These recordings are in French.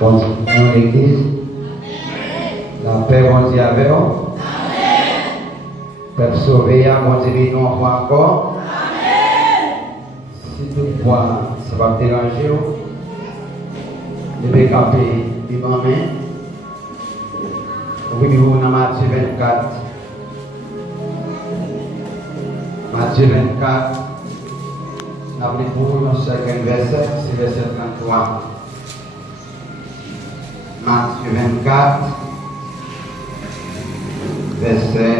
Bon Dieu, dans l'église. La paix, bon Dieu, avec vous. Peuple sauvé, bon Dieu, nous encore. Si toutefois, ça va te déranger, devez camper vivant main. Oui, nous dans Matthieu 24. Matthieu 24. Nous avons pour nous chacun verset, c'est verset 33. Matthieu 24, verset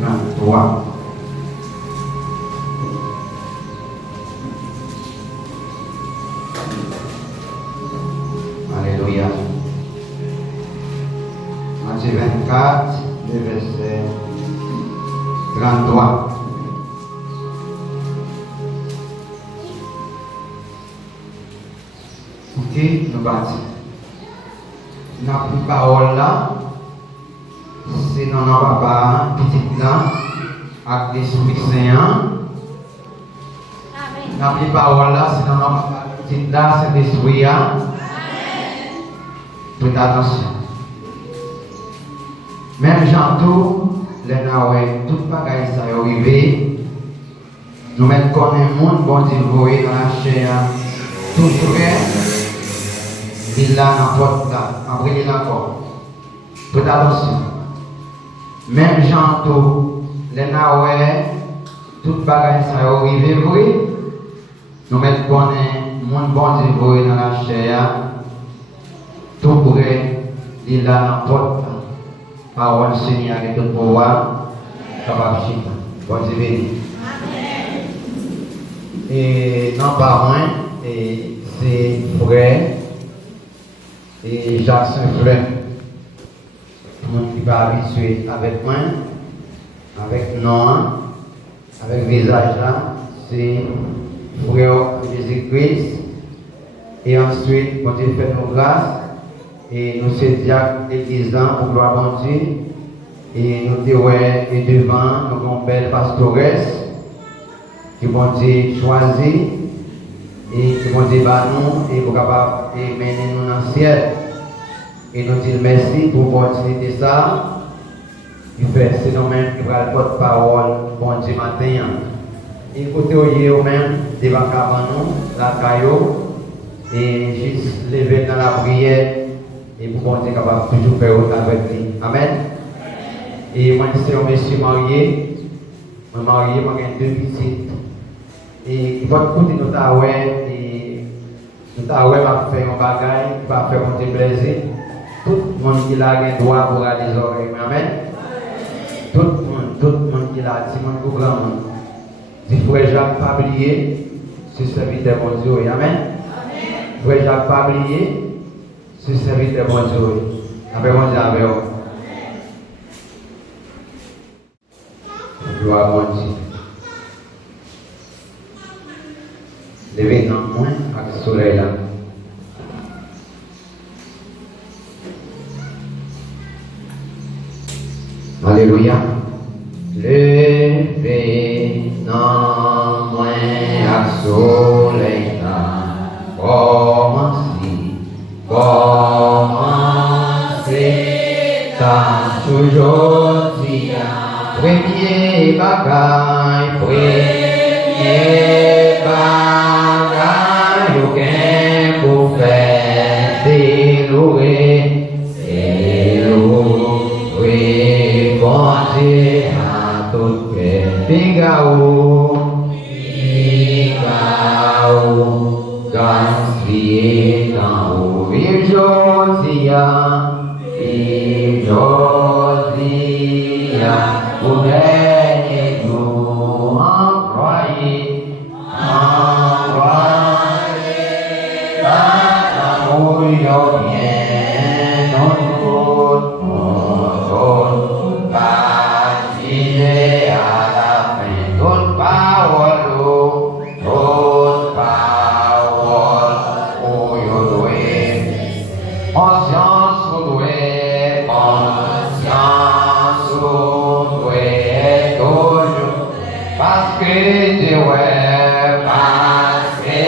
33. Alléluia. Matthieu 24, le verset 33. Ok, nous bâtissons. Nous avons pris parole là, c'est dans notre papa, petit là, avec l'Esprit Saint. Nous avons pris parole là, c'est dans notre papa, petit là, c'est l'Esprit. Faites attention. Même Jean-Tout, les Naoué, tout bagaille ça est arrivé. Nous mettons comme un monde, bon Dieu, dans la chair, tout vrai. Il là, n'importe là, après il encore. Faites attention. Même Jean-Tout, les Naoué, tout bagaille ça est arrivé, oui. Nous mettons comme un monde, bon Dieu, dans la chair. Tout vrai, il a n'importe parole Seigneur et tout pouvoir, capable de bon Dieu béni. Et non pas moins, et c'est vrai, et Jacques Saint-Fleur, tout qui va habitué avec moi, avec nom, avec visage là, c'est frère Jésus-Christ, et ensuite, bon Dieu fait nos grâces. Et nous sommes diacres l'église pour gloire à Dieu. Et nous sommes devant, nous avons une belle pastoresse qui bon Dieu choisi et qui bon Dieu bat nous et pour capable de mener nous dans le ciel. Et nous disons merci pour l'opportunité de ça. Il fait c'est nous-mêmes qui va le porte-parole bon Dieu matin. Écoutez au même devant nous, la caillou, et juste lever dans la prière. Et pour qu'on soit capable de toujours faire autant avec lui. Amen. Et moi, je suis un monsieur marié. Je suis marié, moi, j'ai 2 petites. Et il va écouter notre away. Et notre away va faire un bagage, va faire un plaisir. Tout le monde qui a un droit pour aller les oreilles. Amen. Tout le monde qui a un monde pour grand monde. Si frère Jacques pas oublier, ce serviteur mon Dieu. Amen. Frère Jacques pas oublier. Ce serviteur bon Dieu, avec mon Dieu, avec vous. Gloire à mon Dieu. Levez dans moins avec le soleil là. Alléluia. Levez dans moins avec le soleil là. Commencez aujourd'hui premier bagaille, aucun pour faire, c'est louer, bon Dieu à tout cœur, Figaro, gaspiller dans haut, vive Josia, vous gagnez nous envoyez, l'amour bien dans notre baptisé à la fin, toute parole, oh yodoé, conscience yodoé, conscience yodoé, toujours, parce que Dieu est, parce que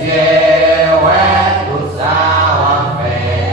Dieu est, tout ça on fait.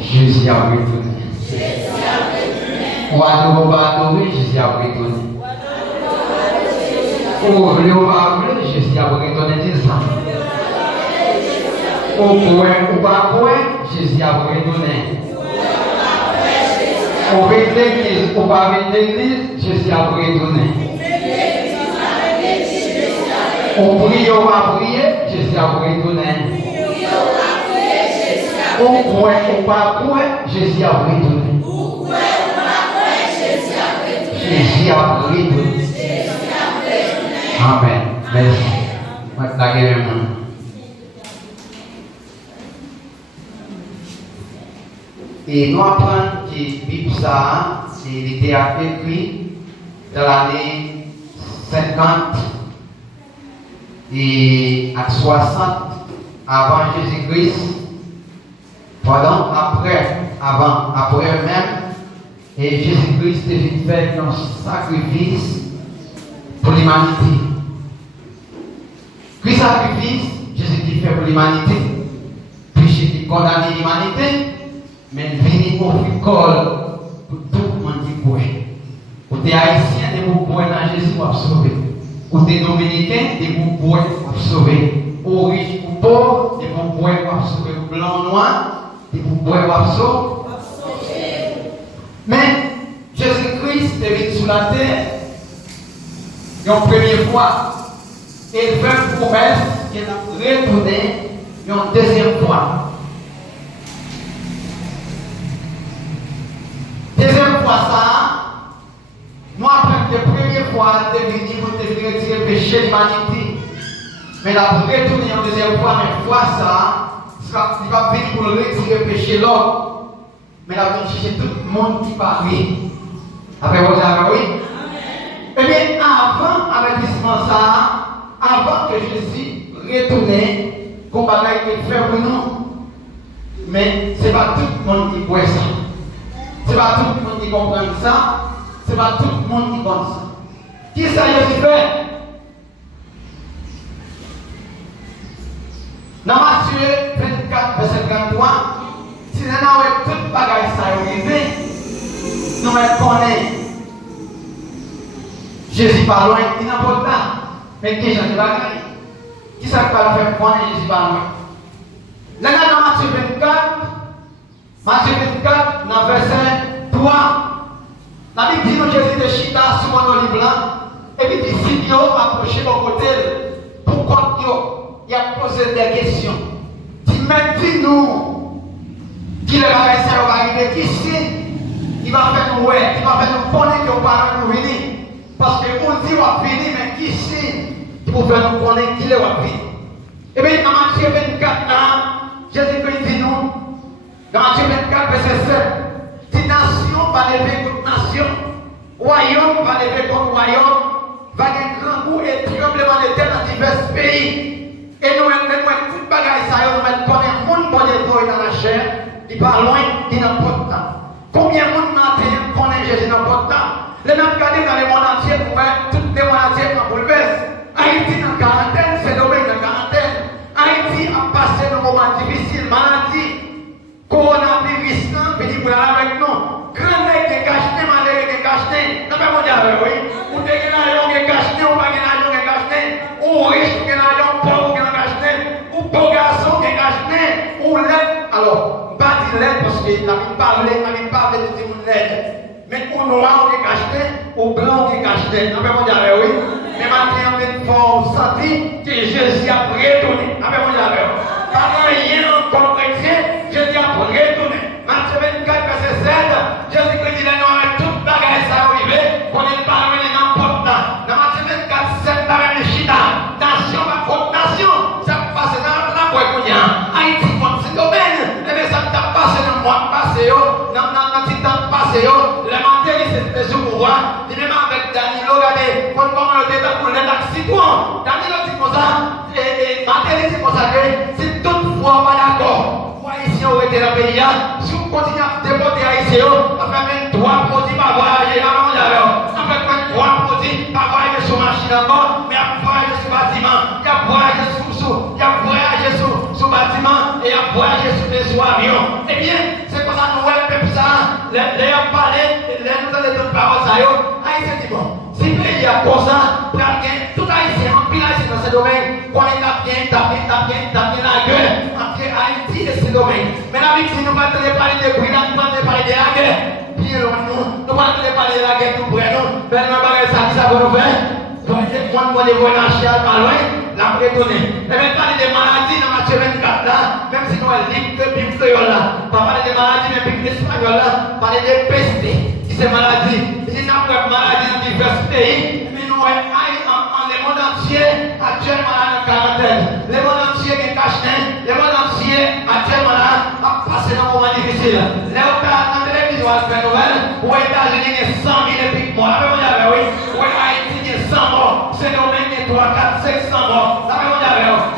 Jésus a retourné. Ou adorer, Jésus a retourné. Ou voulez Jésus a retourné 10 ans. Ou pas Jésus a retourné. Ou avec l'église, ou pas avec l'église, Jésus a retourné. On prie, on va prier, Jésus a retourné. On croit, on pas croire, Jésus a retourné. Jésus a retourné. Amen. Merci. Et nous apprenons que la Bible, il était écrit dans l'année 50 et à 60 avant Jésus-Christ, après même, et Jésus-Christ est venu faire un sacrifice pour l'humanité. Quel sacrifice Jésus-Christ fait pour l'humanité? Puis Jésus condamné l'humanité, mais il vient pour pour tout le monde qui croit. Ou t'es haïtien, des vous croyez dans Jésus pour sauver. Ou t'es dominicain, des vous croyez pour sauver. Ou riche ou pauvre, des vous croyez pour sauver. Ou blanc noir, des vous croyez pour sauver. Mais Jésus-Christ est venu sur la terre une première fois. Et il fait une promesse qu'il a retourné une deuxième fois. Deuxième fois ça, nous apprenons la première fois de venir pour retirer le péché de l'humanité. Mais la retourner une deuxième fois, mais fois ça, il va venir pour retirer le péché de l'homme. Mais la venir chercher tout le monde qui parle. Après vous avez oui? Eh bien, avant l'avertissement ça, avant que Jésus retourne, qu'on va faire pour nous. Mais ce n'est pas tout le monde qui voit ça. Ce n'est pas tout le monde qui comprend ça. Ce n'est pas tout le monde qui comprend ça. Qui ça Jésus fait? Dans Matthieu 24, verset 33, si nous avons tout le bagage ça arrivé, nous connaissons. Jésus pas loin, il n'a pas de temps. Mais qui est bagaille? Qui ça va faire connaître Jésus pas loin? Là, dans Matthieu 24, dans verset 3, la Bible dit que Jésus était chita sur un olive blanc, et puis les disciples ont approché mon côté pour qu'on il a posé des questions. Dis nous qui le bagaille ça va arriver, qui c'est? Il va faire nous il va faire nous connaître qu'on parle nous venir. Parce que on dit on va venir, mais qui c'est? pour faire nous connaître qui est rapide. Et bien, dans Matthieu 24, Jésus-Christ dit nous, dans Matthieu 24, verset 7, si nation va lever contre nation, royaume va lever contre royaume, va y avoir un grand coup et tremblement de terre dans divers pays. Et nous, tout le bagage, nous mettons un monde pour les dans la chair, il pas loin, il n'a pas de temps. Combien de monde matin connaît Jésus dans pas de temps? Les mêmes regardez dans le monde entier, pour voir tout le monde entier en bouleverse. Haïti dans quarantaine, c'est domaine dans quarantaine. Haïti a passé un moment difficile, maladie, coronavirus, venez pour aller avec nous. Grand mec qui est caché, malheureux qui est caché. N'a pas mon diable, oui. Ou t'es qui est caché, ou pas qui est caché. Ou riche qui est pauvre qui est caché. Ou beau garçon qui est caché. Ou l'aide. Alors, pas dire l'aide parce que la vie parle de tout le monde l'aide. Mais ou noir qui est caché, ou blanc qui est caché. N'a pas mon diable, oui. Mais maintenant, on faut sentir que Jésus a retourné. N'a pas mon diable. Pas rien encore chrétien, Jésus a retourné. Matthieu 24, verset 7, Jésus-Christ dit, nous avons tout bagage à arriver, qu'on n'est pas revenu n'importe quoi. Dans Matthieu 24, 7, dans la Chita, nation va contre nation, ça va passer dans la boîte. Haïti contre ce domaine, et bien ça va passer dans le mois passé, dans le petit temps passé, les mentalités c'est sous pouvoir, et même avec Danilo, regardez, quand on le débat pour les accidents, Danilo dit comme ça, et mentalité c'est comme ça que si toutefois pas d'accord. Haïtiens ont été dans le pays, si on continue à déporter Haïtiens, on fait 23 produits par voyager avant d'ailleurs. On fait 23 produits par voyager sur machine encore, mais à voyager sur bâtiment, il y a voyager sur bâtiment et à voyager sur des avions. Eh bien, c'est comme ça que nous voyons ça, les parler, les nous donner d'autres paroles, Haïtien dit bon, si le pays a comme ça, tout Haïtien, en pile Haïtien dans ce domaine, qu'on est bien la gueule entre Haïti et ce domaine. Mais la Bible dit nous ne pouvons pas parler de prix, nous ne pouvons pas parler de la guerre. Bien loin nous, nous ne pouvons pas parler de la guerre tout près nous. Mais nous ne ça qui ça va nous faire. Moi, les voyages pas loin, la retourner. Et même parler des maladies dans Matthieu 24 là, même si nous avons le livre là, pas parler des maladies, mais Bible espagnole là, parler des pestes, qui c'est maladie. Il y a une maladie dans divers pays, mais nous avons le monde entier actuellement là dans quarantaine. Le monde entier qui est caché, le monde entier actuellement là a passé dans un moment difficile. Les dans la télévision, on fait nouvelle, aux États-Unis, il y a 100 000 et morts. Oui, où Haïti, il y a 100 morts. C'est domaine, il y a 3, 4, 500 morts.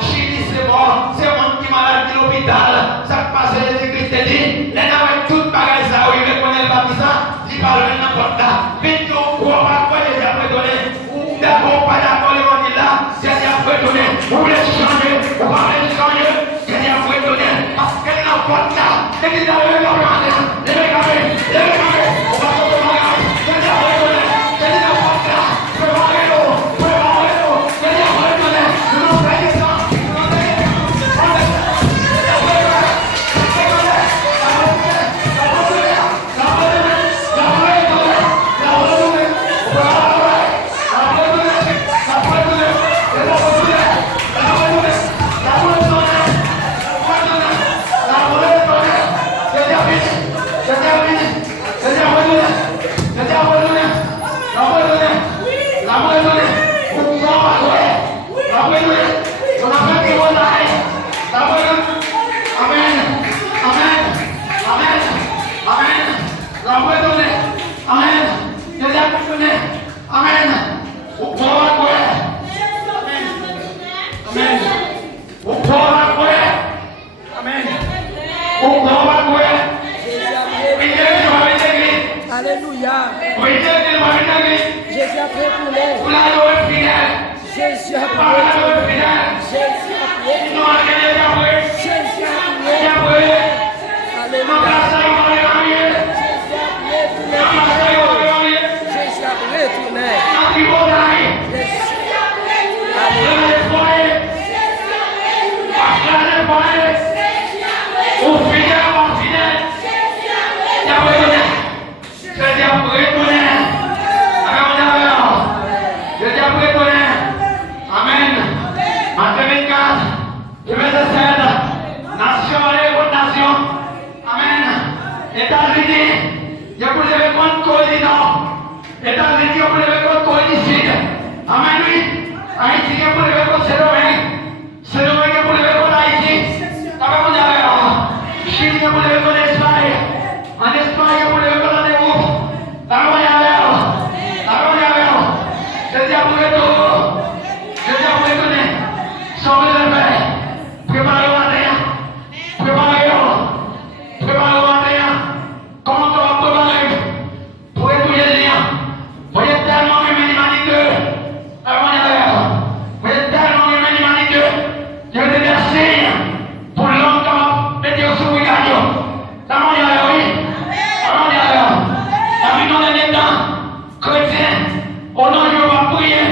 Chili, c'est mort. C'est un monde qui est malade de l'hôpital. Ça passe les églises, dit, les gens tout bagage ça, oui, mais qu'on est pas ça, ils parlent n'importe quoi. Vite, on croit pas quoi, ils ont redonné. Ou d'accord, pas d'accord, les gens là, c'est à redonner. Vous voulez changer, vous parlez de changer, c'est à redonner. Parce que n'importe quoi, c'est qu'ils ont redonné. Les mecs, on va se demander, c'est à redonner. C'est n'importe quoi, préparez-le. Alléluia. Jésus a retourné. Jésus a retourné. Jésus a retourné. Jésus a retourné. Alléluia. Jésus a retourné. Amen. Matthieu 24, verset 7, nation allez contre nation. Amen. États-Unis, il y a pour lever contre Corée du Nord. États-Unis, il y a pour lever contre Corée du Sud. Amen, oui. Haïti qui est pour lever contre c'est le qui est pour lever contre Haïti. T'as pas Chine qui est pour lever contre Espagne. En Espagne qui est pour lever contre l'Europe. T'as pas je dis à vous retour. Je dis à vous retourner. Sauvez le père. Préparez-vous à rien. Préparez-vous à rien. Comment on va préparer pour épouser les liens? Vous êtes tellement humanité. Vous êtes tellement humanité. Je vais te dire signe pour l'homme qui va mettre sur le gagnon. Ça m'a dit oui. La vie dans les temps, chrétien, au nom de Dieu, on va prier.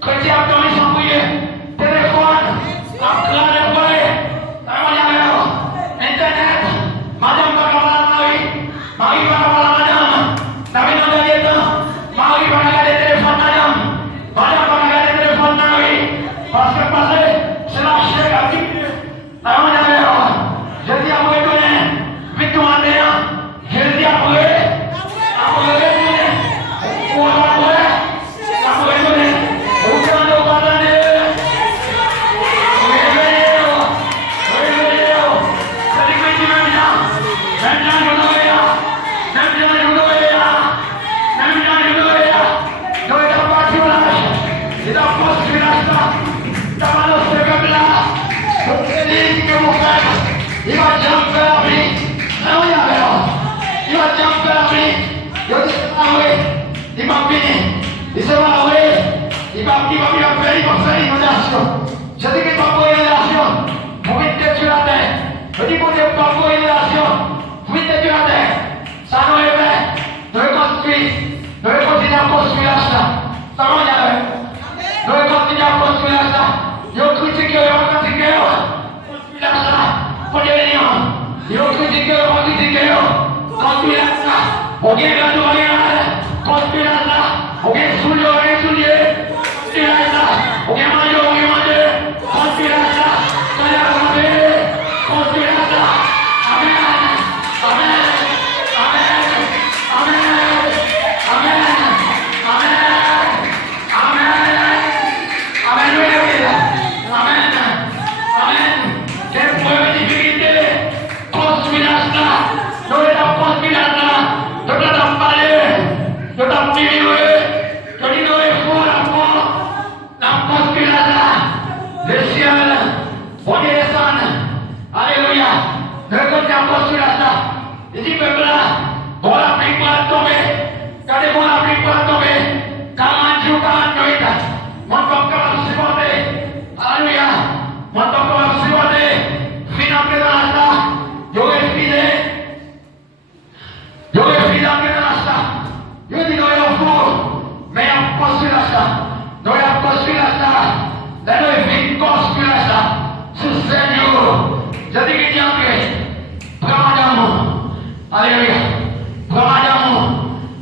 Chrétien, à dormir sans prier. Téléphone, à clair de voler. Ça m'a dit Internet, madame va voir la Marie va voir la madame. La vie dans les temps, Marie va regarder le téléphone, madame va regarder le téléphone, Marie. Parce que c'est la chair à vivre. Je dis à vous retourner, vite tout en l'air. Je dis à vous retourner. Il va jamais faire lui. Il va jamais faire lui. Il va fini. Il se va il va faire l'inondation. Je dis qu'il va faire l'inondation. Vous vite détruire la terre. Je dis qu'on ne peut pas faire l'inondation. Vous vite détruire la terre. Ça nous est fait. Nous reconstruire. Nous continuer à construire ça. Ça va y aller. Nous continuer à construire ça. Nous critiquer, nous critiquer. Construire ça. Pour les liens. Nous critiquer, nous critiquer. Construire ça. On vient de nous regarder. Construire ça. On vient de soulever. Construire ça. On vient de manger. Construire ça. Construire ça. Amen. Amen. Amen. Amen. Amen. Amen. Amen. Alléluia. Amen. Amen. Quelle première difficulté. Construire ça. Nous allons construire ça. Nous allons parler. Nous allons vivre. Nous allons fou la foi. Nous construire ça. Le ciel. On y descend. Alléluia. Nous allons construire ça. Il dit peuple là. Bon la pluie va tomber. Regardez bon la pluie va tomber. 40 jours, 40 nuits. Mon peuple va supporter. Alléluia. Mon peuple va supporter. Finalement dans la salle. Yo refilé dans la salle. Yo dit nous sommes fous. Mais on construit la salle. Nous avons construit la salle. Là nous vivons construire la salle. C'est Seigneur. Je dis qu'il y a un prends d'amour. Alléluia. Prends d'amour.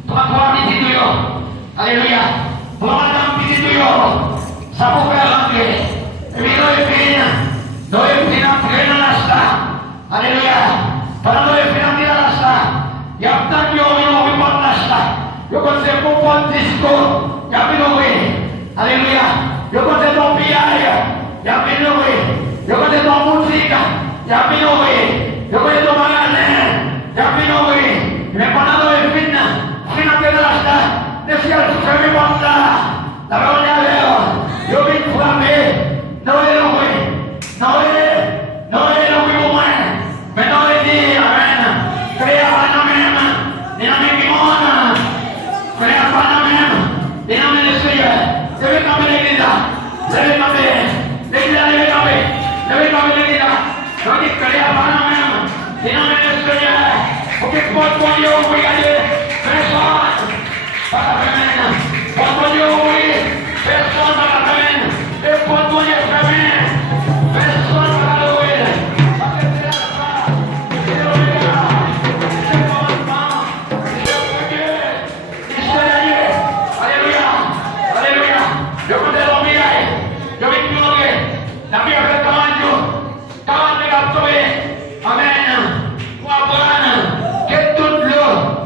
Prends petit de yo. Alléluia. Prends petit de yo. Ça vous fait rentrer. Et puis nous venons entrer dans la salle. Alléluia. Pendant nous venons entrer dans la salle, il y a tant de gens qui ont vu la salle. Vous connaissez pour bon disco. Il y a plus de Alléluia. Vous connaissez ton pillage. Il y a plus de vous connaissez ton boutique. Il y a plus de vous connaissez ton magasin. Il y a plus de mais pendant nous venons entrer dans la salle, le ciel se ferme comme ça. La parole est avec vous. Vous venez frapper. Noël au moins. Mais Noël dit Amen. Créez à la même. Et la même qui monte. Créez à la même. Et la même le Seigneur. Levez tomber l'église. Levez tomber. L'église, levez tomber. Levez tomber l'église. Donc il créez à la même. Et la même le Seigneur. Pour que votre Dieu vous regardez. Personne. Pas la fèmen. Votre Dieu oui. Personne pas la fèmen. Et votre Dieu fèmen. Personne pas la louer. Parce que c'est la foi. C'est le regard. C'est le commandement. C'est le Dieu. C'est le Dieu. Alléluia. Alléluia. Je vous ai dormi. Je vais vous demander. La Bible fait 40 jours. 40 jours à sauver. Amen. Pour apprendre que toute l'eau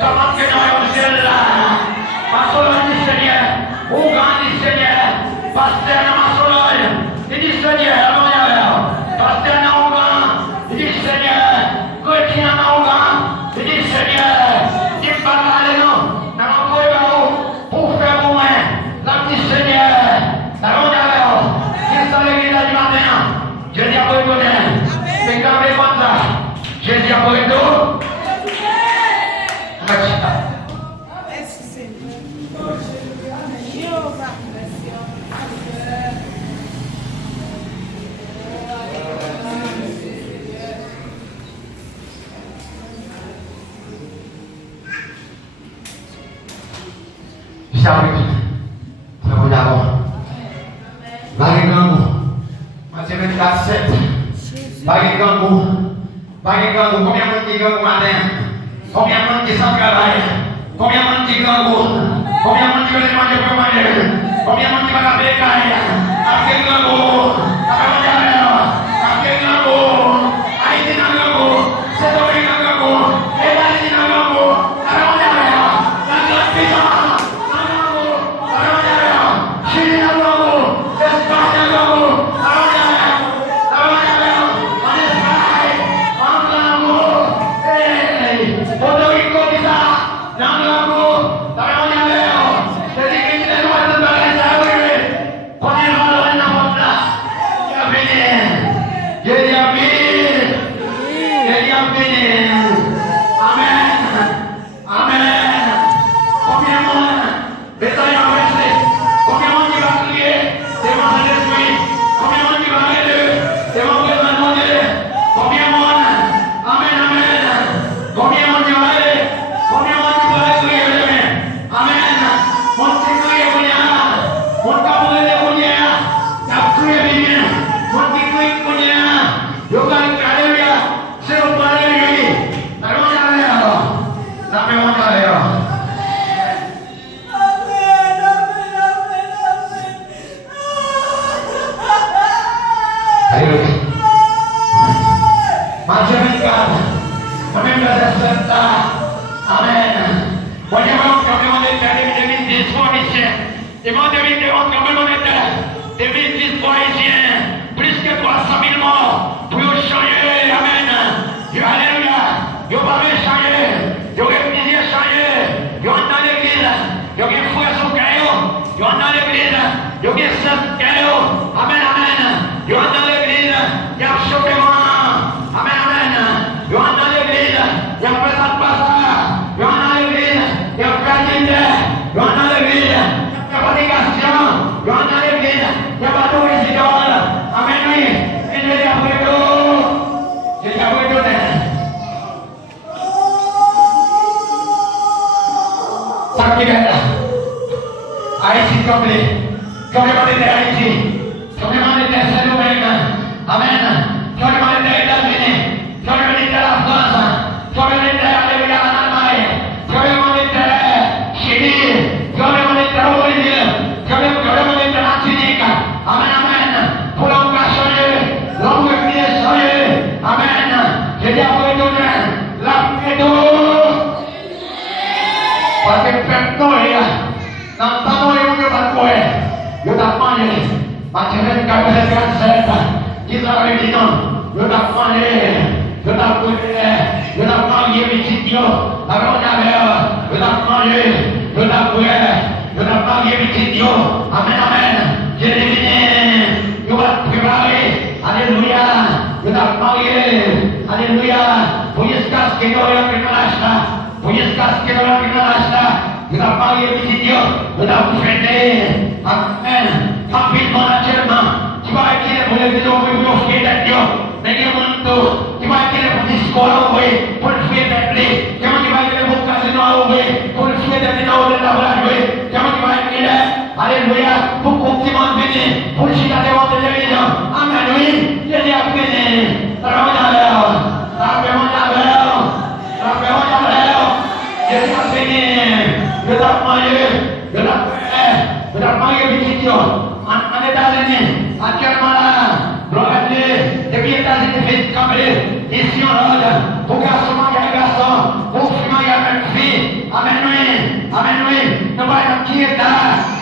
Comment que nous sommes ciel là? Masoloy dit Seigneur, Ougan dit Seigneur, Pasteur dans Masoloy, il dit Seigneur, Pasteur dans Ougan, il dit Seigneur, chrétien dans Ougan, il dit Seigneur, il parle nous, dans notre pays pour faire moins, la petite Seigneur, dans mon amour, il s'en est du matin, je dis à vous donner, c'est quand même comme ça, je dis à vous donner. Merci Seigneur. Jéhovah, merci. J'arrive. Très bon d'abord. Marie Gangou. Matthieu 24, 7. Marie Gangou. Marie Gangou. Combien de monde dit Gangou matin? Combien de monde qui sans travail? Combien de monde dit Gangou? Combien de monde qui veut manger pour manger? Combien de monde qui va la bécaille? Après Gangou. Après Gangou. Haïti dans Gangou. C'est Dominique dans Gangou. Et Haïti dans Gangou. Après on est là. La grande prison. confirmant avec vie. Amen, oui. Amen, oui. Nous voyons qui est là,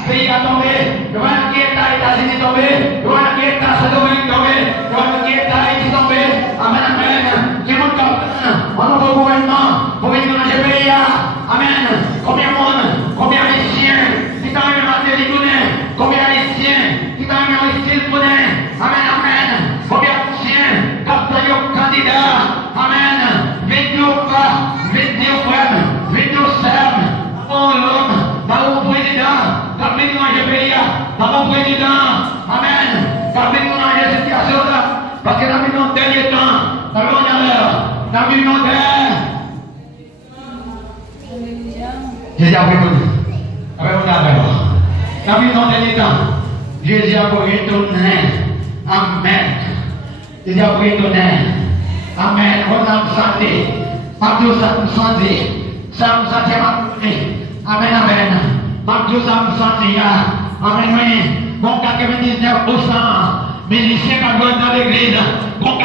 pays a tombé. Nous voyons qui est là, États-Unis tombé. Nous voyons qui est là, Saint-Dominique tombé. Nous voyons qui est là, Haïti tombé. Amen, amen. Qui monte comme un nouveau gouvernement pour venir dans ce pays. Amen. Combien de monde, combien de haïtiens qui t'ont même à retounen, combien d'haïtiens qui t'ont même à retounen. Amen, amen. Combien d'haïtiens qui ont candidat. Amen. Venez pas, venez au frère, venez au serve. Oh l'homme, par mon président, par venir dans ce pays, par mon président. Amen. Par venir dans cette situation là. Parce que nous avons dans le dernier temps, nous avons dans le dernier. Jésus a retourné. Avec mon appel. Dans le dernier temps, Jésus a retourné. Amen. Jésus a retourné. Amen. On a santé. Mabdou ça me santé. Ça me santé Amen, amen. Mabdou ça me santé. Amen, oui. Bon 99%. Musiciens qui vont dans l'église. Bon 99%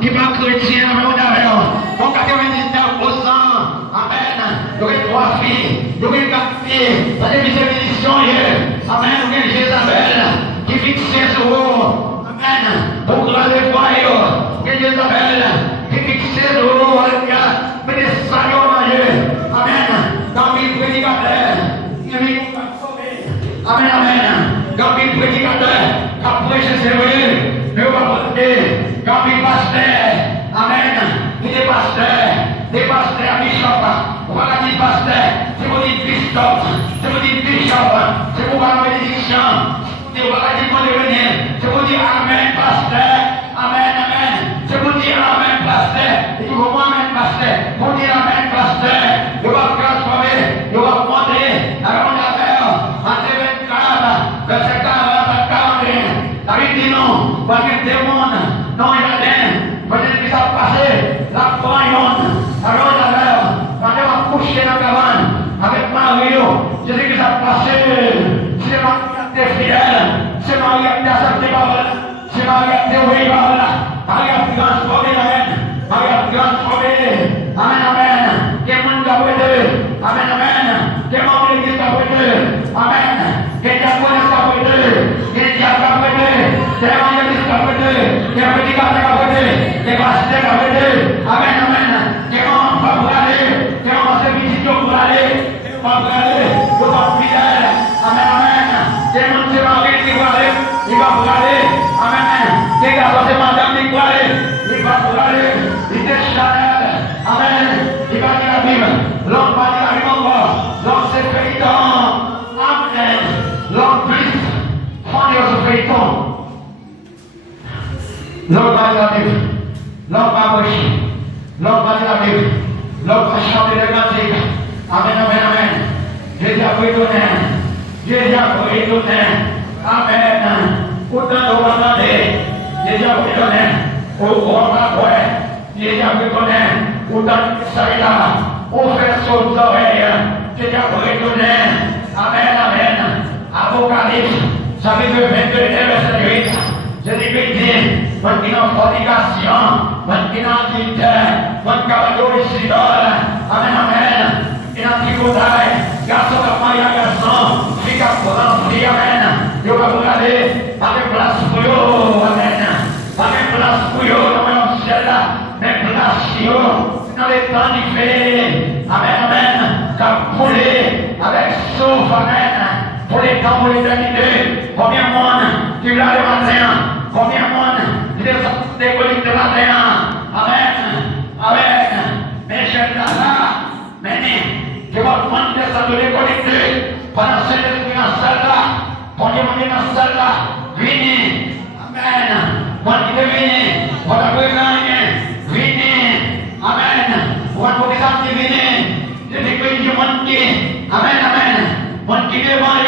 qui va chrétien. Bon 99%. Amen. Nous avons 3 filles. Nous avons 4 filles. Parce que c'est bénédiction. Amen. Nous avons Jézabel qui fixe sur vous. Amen. Pour que les voyons. Que Jézabel qui fixe sur vous. Alléluia. Mais des salons dans Dieu. Amen. Dans les prédicateurs. Amen, amen. Quand il prédicateur, quand prêche c'est vrai, mais on va porter. Quand il pasteur, amen. Il est pasteur, des pasteurs bishop. Voilà qui pasteur, c'est pour dire bishop, c'est pour dire bishop, c'est pour la bénédiction. C'est voilà qui peut devenir, c'est pour dire amen, pasteur, amen, amen. C'est pour dire amen, pasteur. Et tu vois amen, pasteur, pour dire amen, pasteur. Il va transformer, il va monter, alors on a verset 40 à 41. La Bible dit non, parce que des mondes, non, il y a des, peut-être que ça va passer, la croyante, alors on va coucher dans la cabane, avec Mario, je dis que ça va passer, c'est Marie qui est fidèle, c'est Marie qui a accepté parole, c'est Marie qui a obéi parole, Marie a transformé la haine, Marie a transformé, amen, amen, que le monde a prêté, amen, amen, que le monde qui a prêté, amen. Que Dieu connaisse ta beauté, que Dieu t'a prêté, que l'évangéliste t'a prêté, que le prédicateur t'a prêté, que le pasteur t'a prêté. Amen, amen. Que l'on va pour aller, que l'on va se visiter pour aller, que l'on va pour aller, que l'on va fidèle. Amen, amen. Que le monde se marie, il va aller, il va pour aller. Amen. Que le garçon se madame, il va aller, il va pour aller. Il est Chanel. Amen. Il va dire la Bible. L'homme va dire la Bible encore. L'homme se fait dans. Amen. L'homme plus fondé au feuilleton. L'homme va dire la Bible. L'homme va prêcher. L'homme va dire la Bible. L'homme va chanter les cantiques. Amen, amen, amen. Jésus a pardonné. Jésus a pardonné. Amen. Autant nous entendez. Jésus a pardonné. Au grand après. Jésus a pardonné. Autant ça est là. On fait sur les oreilles. Jésus a pardonné. Amen, amen. Apocalypse, chapitre 22, verset 8. Je dis que Dieu, quand il y a une fornication, quand il y a un adultère, quand il y a un idole, amen, amen. Il y a un petit bouteille, garçon qui a marié un garçon, fille qui a pris, amen. Il va vous aller, pas de place pour eux, amen. Pas de place pour eux, dans le ciel, mais place pour eux, dans les temps d'hiver, amen, amen. Comme poulet, avec sove, amen. Pour les temps, pour l'éternité, combien de monde qui l'a le matin, combien de monde qui descend des collines de matin, amen, amen. Mais je suis là, mais que votre monde descend de l'école pendant cette expérience là, pour demander dans celle là, venez, amen. Moi qui vais venir, pour la venir, venez, amen. Pour la venir, je dis que je m'en dis, amen, amen. Mon qui devant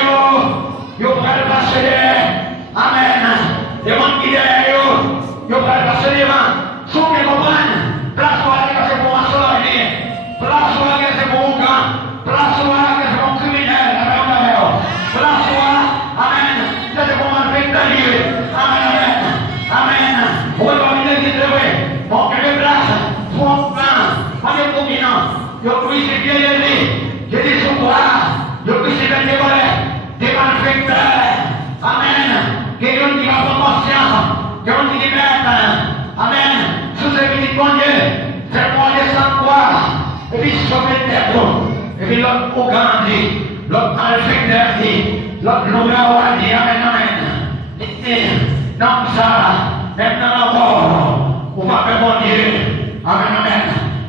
yo pral passer. Amen. Les gens qui derrière yo pral passer devant. Sous que comprendre, place où aller c'est pour un soleil. Place où aller c'est pour un gars. Place où aller c'est pour un criminel. Place où amen. C'est pour un victorieux. Amen, amen. Amen. On va venir dire vrai. inspecteur. Amen. Quelqu'un qui va prendre conscience. Quelqu'un qui dit amen. Sous ce qui dit bon Dieu, fais-moi descendre quoi. Et puis sauver tes roues. Et puis l'autre au grandi, l'autre inspecteur dit, l'autre l'ouvert dit amen. Non, ça, maintenant la mort, on va faire mon Dieu. Amen.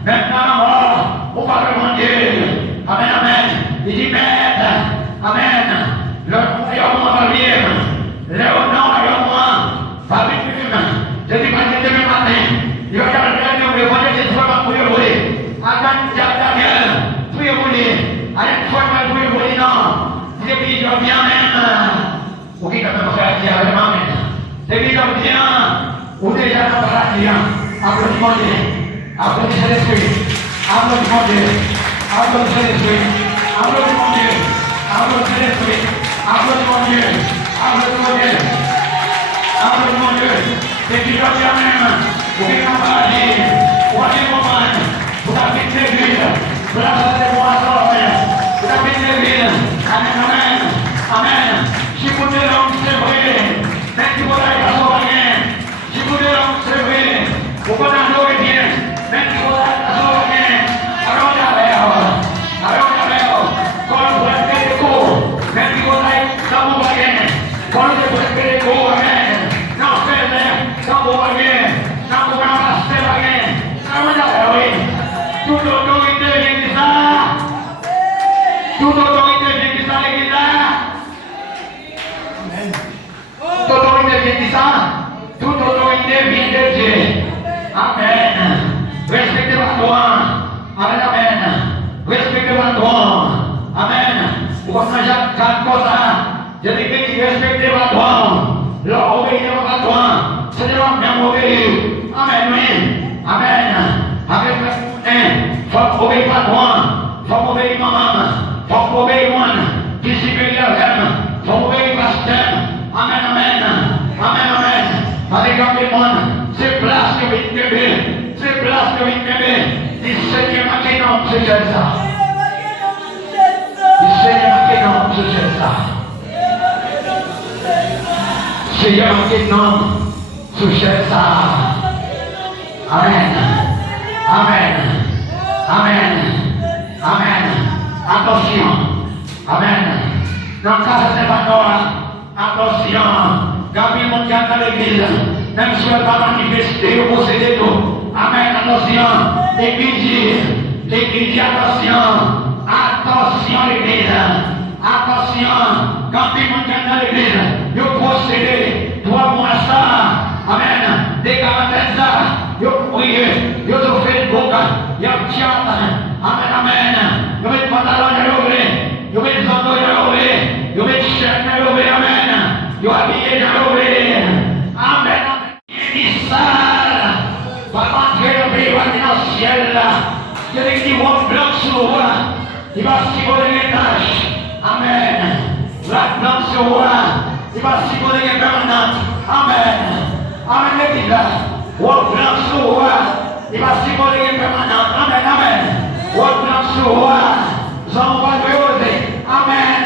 Maintenant la mort, on va faire mon Dieu. Amen. Il dit maître. Amen. Le royaume va vivre. Le royaume va vivre. Je dis pas que demain matin, il va y avoir le royaume des fois pour y rouler. Attends, Daniel, pour y rouler. Allez, fois pour y rouler, non. C'est qu'il y a bien même. Ou qui quand même faire dire avec ma main. C'est qu'il y a bien. Ou déjà dans la vie. Applaudissement Dieu. Applaudissez l'esprit. Applaudissement Dieu. Applaudissez l'esprit. Applaudissement Dieu. Applaudissez l'esprit. Applaudissement Dieu. Applaudissement Dieu. Applaudissement Dieu. C'est qu'il y a bien même. Ou qui quand même dire. Ou à des moments. Vous avez fait des villes. Vous avez fait des moissons. Vous avez fait des villes. Amen. Amen. Si vous voulez l'homme, c'est vrai. Mais si vous voulez la sauver, si vous voulez l'homme, c'est vrai. Vous pouvez la sauver bien. Mais si vous voulez la sauver bien. Alors, quand vous voulez faire des cours, mais si vous voulez la sauver bien. Quand vous voulez faire des cours, amen. Non, faites-le. Quand vous voulez, quand vous voulez passer la bien. Alors, oui. Toute autorité vient de ça. Toute autorité vient de ça, l'église là. Toute autorité vient de ça. Toute autorité vient de Dieu. Amen. Respectez votre droit. Amen. Respectez votre droit. Amen. Vous comprenez Jacques 4 comme ça. Je dis que respectez votre droit. Leur obéir votre droit. C'est de leur bien obéir. Amen. Oui. Amen. Avec le faut obéir votre droit. Faut obéir maman. Faut obéir moi. Discipline la faut obéir pasteur. Amen. Avec un monde, c'est place que vous bébé. C'est place que vous bébé. Il Seigneur qui non, c'est ça. Il Seigneur qui non, c'est ça. Seigneur qui non, c'est ça. Amen. Attention. Amen. Dans le cas de ce matin, attention. Quand il monte dans l'église, même si on ne va pas manifester, vous possédez tout. Amen, attention. L'église, attention. Attention, l'église. Attention. Quand il monte dans l'église, vous possédez 3 mois ça. Amen. Des quarantaines ça. Vous priez. Vous faites beaucoup. Vous chat. Amen. Vous mettez pantalon à l'ouvrir. Vous mettez zango à l'ouvrir. Vous mettez chaîne à l'ouvrir. Amen. Vous habillez à l'ouvrir. Amen. Il dit ça. Par Dieu, le pays va dans le ciel. Il y a des qui vont blanc sur le roi. Il va s'y les tâches. Amen. La blanc sur le roi. Il va s'y les permanentes. Amen, l'église là. Ou blanc sur le roi. Il va s'y les permanentes. Amen. Ou blanc sur le roi. J'en va le oser. Amen.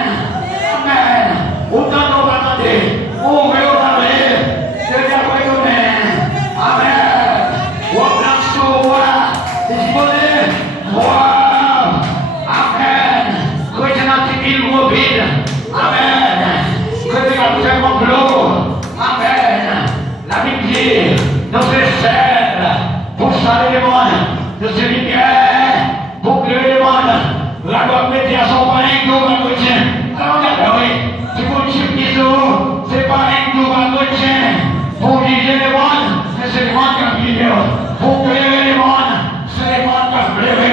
Ou dans nos attendez. Ouvrez au palais. Je viens vous donner. Amen. Ou blanc sur le roi. Disponible. Amen. Chrétien anti-ville mobile. Amen. Chrétien anti complot. Amen. L'amitié nous fait celle pour saluer les mondes. Nous sommes lumière pour créer les mondes. La gloire mettez à son pain un chrétien. Alors regardez, oui. Si vous dites qu'ils sont, c'est pas un nouveau chrétien. Pour diriger les mondes, c'est les mondes qui ont vivre. Pour créer les mondes, c'est les mondes qui ont levé.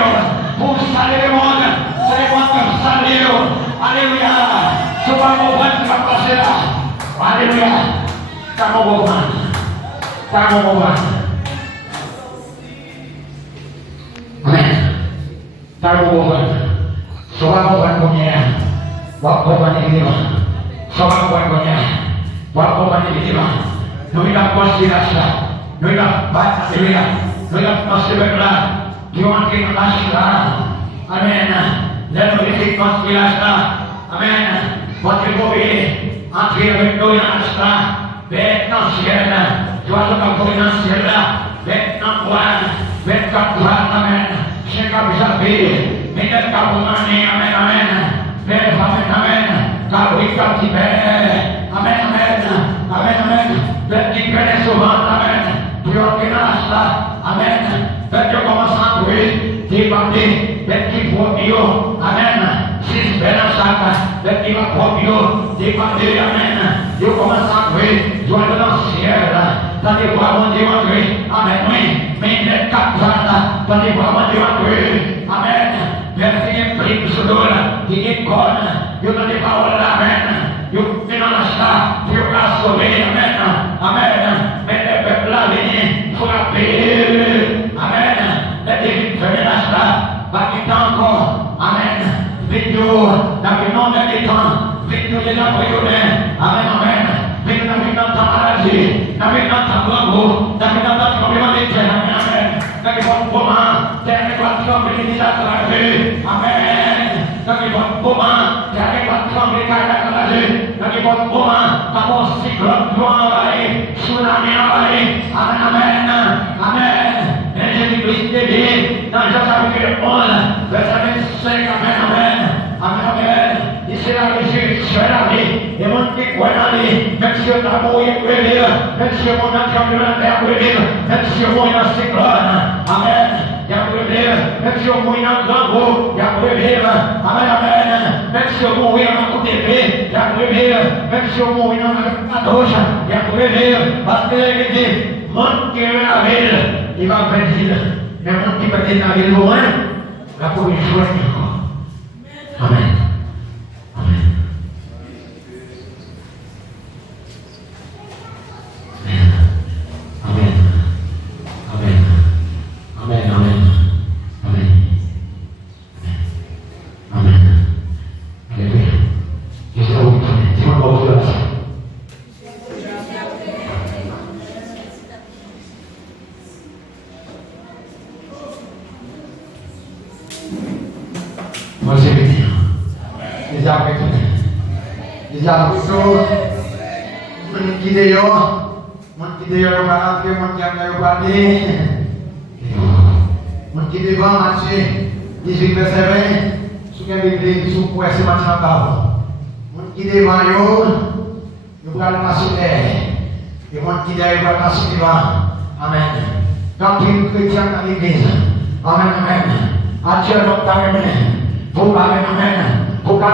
Pour saluer les mondes, c'est les mondes qui ont salué. Alléluia. Ce pas mon frère qui va passer là. Alléluia. C'est mon beau frère. C'est mon beau frère. Amen. C'est mon beau frère. Sois mon frère première. Wa komani lima. Sois mon frère première. Wa komani lima. Nous il a pensé à ça. Nous il a battu là. Nous il a pensé vers là. Dieu a fait là. Amen. Là nous il fait pensé à ça. Amen. Mon Dieu, vous entrez avec nous dans l'instant. Bête dans le ciel, tu vas dans le ciel, bête dans le bois, bête dans le bois, amen. Chien comme j'avais, mais bête dans le amen, amen. Bête, amen, amen. Car oui, quand il bête, amen, amen, amen, amen. Bête qui connaît souvent, amen. Puis on finance là, amen. Bête qui commence à trouver, débander, bête qui voit bio, amen. Si bête dans sac, bête qui va voir bio, débander, amen. Dieu commence à trouver, Dieu est dans le ciel, tandis voir mon Dieu entrer, amen, oui, mais il est capable, tandis voir mon Dieu entrer, amen. Verset est pris sur l'eau, il est conne, Dieu donne des paroles, amen. Dieu finance ça, Dieu va sauver, amen, amen. Mais le peuple là, il faut frapper, amen. Les divines féministes là, va quitter encore, amen. Vidéo, dans le nom de temps. Victor de la prière, amen, amen. Victor dans ta maladie, dans ta bravo, dans ta problème de terre, amen, amen. Dans les bons moments, terre et votre trembler de la traversée, amen. Dans les bons moments, terre et votre trembler de la traversée, dans les bons moments, ta bon cyclone doit envahir, tsunami envahir, amen, amen, amen. Et Jésus-Christ est dit, dans Jean chapitre 11, verset 25, amen, amen, amen, amen. Et c'est la résurrection de la vie. Et mon qui croit dans lui, même si on a mouru, il peut vivre. Même si on a tremblement de terre, il peut vivre. Même si on mourit dans ses clones. Amen. Il peut vivre. Même si on mourit dans le grand groupe, il peut vivre. Amen, amen. Même si on mourit dans le coup d'épée, il peut vivre. Même si on mourit dans la douche, il peut vivre. Parce que il dit, mon qui est dans la ville, il va venir. Mais mon qui peut être dans la ville loin, il va pouvoir jouer encore. Amen. Qui devant Matthieu 18 verset 20, sous l'église, sous quoi c'est Matthieu en parole. Qui devant yo, nous allons passer l'air. Et mon qui derrière va passer devant. Amen. Quand il chrétien dans l'église, amen, amen. Actuellement, amen. Pour amen, amen. Pour qu'on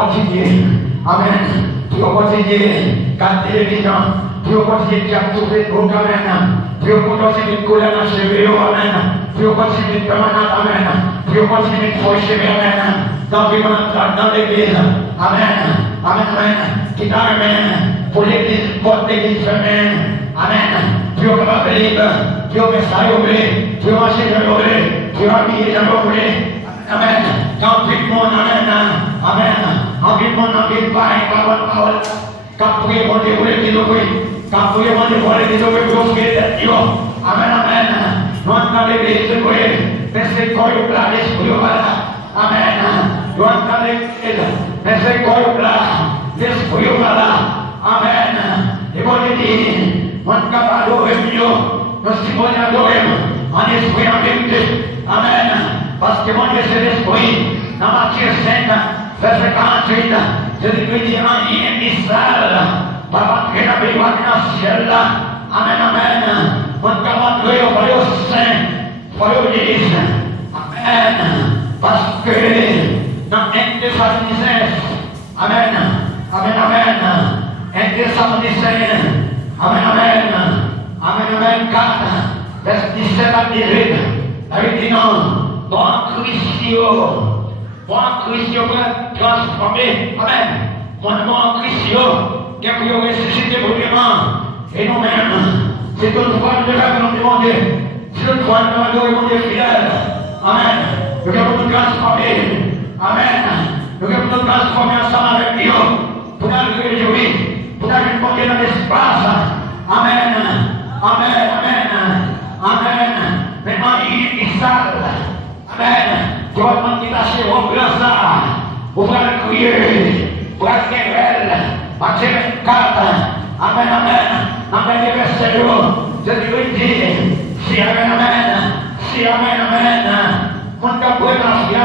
continue. Amen. Pour continuer, quand télévision, pour continuer à trouver au amen. Pour continuer de couler dans ses cheveux, amen. Pour continuer de permanent, amen. Pour continuer de faucher, amen. Dans l'église, amen. Amen, amen. Qui t'a amen. Pour l'église, pour l'église fèmen, amen. Pour que ma libre, pour que ça y oublie, pour marcher de l'oublie, pour habiller de l'oublie. Amen. Quand tout le monde, amen. Amen. En tout le monde, en tout le monde, parole. Quand priez, mon Dieu, vous les dites, quand priez, mon Dieu, vous les dites, vous offrez des Dieu. Amen, amen. Nous entendons l'église, mais c'est quoi le plat, l'esprit, voilà. Amen. Nous entendons l'église, mais c'est quoi le plat, l'esprit, voilà. Amen. Et mon Dieu dit, mon capable d'adorer mieux, nous sommes adorés en esprit, en vérité. Amen. Parce que mon Dieu, c'est l'esprit. Dans Matthieu 5, verset 48, Jésus dit en inébissable, par entrer dans le ciel. Amen, amen. Mon capable de voler au sein, voler au Église. Amen. Parce que dans 1 Thessaloniciens, amen, amen, amen. 1 Thessaloniciens, amen, amen, amen, amen, 4, verset 17 à 18. Avec dit non, bon Christio, transformé, amen. Mon Christio, qui a ressuscité brutalement, et nous-mêmes, c'est une fois que nous avons demandé, c'est une fois que nous avons demandé fidèle, amen. Nous devons nous transformer, amen. Nous devons nous transformer ensemble avec Dieu, pour nous réjouir, pour nous porter dans l'espace, amen, amen, amen, amen. Maintenant, il s'arrête. Amen. Tu vas demander d'acheter au grand ça. Vous allez crier. pour la guerre, Matthieu 24, amen, amen, amen, les versets Jésus lui dit, si amen, amen, si amen, amen, mon capoué dans le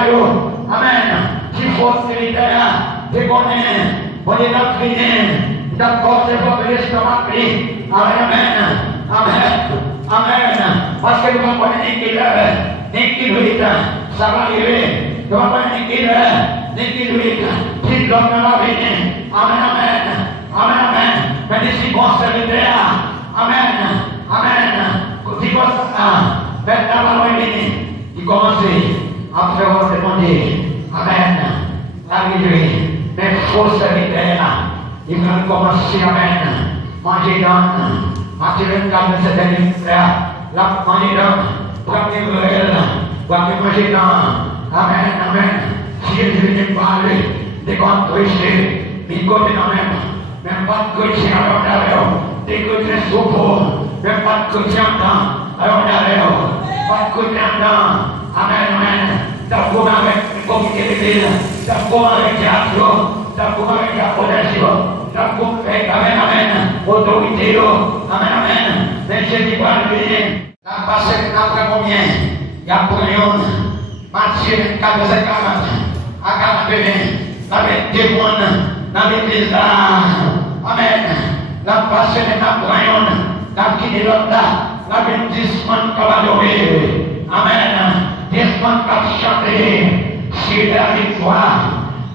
amen, si faut militaire, déconner, on est doctriner, d'accord, c'est votre l'estomac, amen, amen, amen, parce que nous ne connaissons ni qui lutte, ça va arriver, nous ne connaissons ni qui lutte, si l'homme ne va venir, amen, amen, amen, amen, mais d'ici bon serviteur, amen, amen, si bon serviteur, maintenant va venir, il commence à faire votre demander, amen, arriver. Mais faux serviteurs, ils veulent commencer à manger dans, manger le câble de cette année, la manger dans, premier Noël, manger dans, amen, amen. Si Jésus n'est pas allé, des grands péchés, ils côté dans même pas de chrétien alors d'ailleurs, des chrétiens soupaux, même pas de chrétien dans, alors d'ailleurs, pas de chrétien dans, amen, amen. D'accord avec le comité de ville, d'accord avec le théâtre, d'accord avec la protection, d'accord avec amen, amen, autorité, amen, amen. Mais je dis pas le bien. La passé après combien? Il y a pour nous, Matthieu 24, 40, à 41, avec des moines, dans l'église là, amen. La passé après nous, la qui est là, la bénédiction cavalerie, amen. Descends par chanter sur la victoire,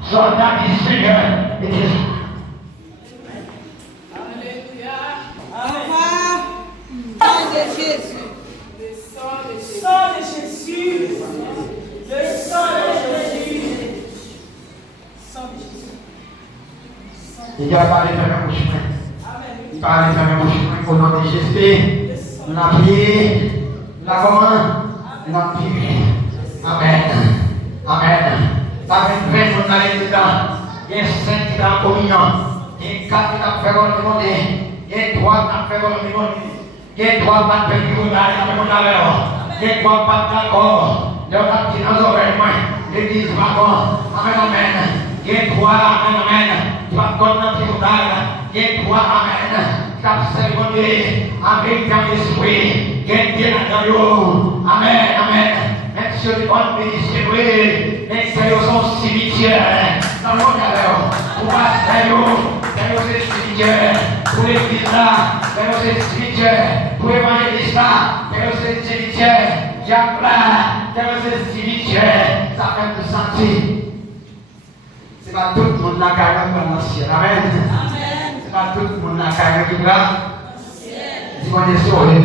soldat du Seigneur et des Alléluia. Amen. Sang de Jésus. Le sang de Jésus. Le sang de Jésus. Sang de Jésus. Il y a parlé de la bouche. Il parle de la bouche au nom de Jésus. Nous avons prié, nous avons prié. Amen. Amen. Avec 20 personnes dans l'église, il y a 5 qui sont en communion, il y a 4 qui sont fait le monde, il y a 3 qui sont fait le monde, il y a 3 qui sont fait le monde, il y a 3 qui sont d'accord, il y a 4 qui sont dans les oreilles, l'église va bon. Amen, amen. Il y a 3, amen, amen, qui sont comme dans le tribunal, il y a 3, amen, qui sont servés avec dans l'esprit, il y a Dieu dans l'eau. Amen, amen. Même si on bénit, c'est vrai, mais c'est son cimetière. Dans le monde alors, pour passer, c'est cimetière. Pour l'église là, c'est cimetière. Pour l'évangéliste là, c'est cimetière. Jacques là, c'est cimetière. Ça fait tout sentir. C'est pas tout le monde qui a dans le ciel. Amen. C'est pas tout le monde qui a qui va. Si on est sauvé.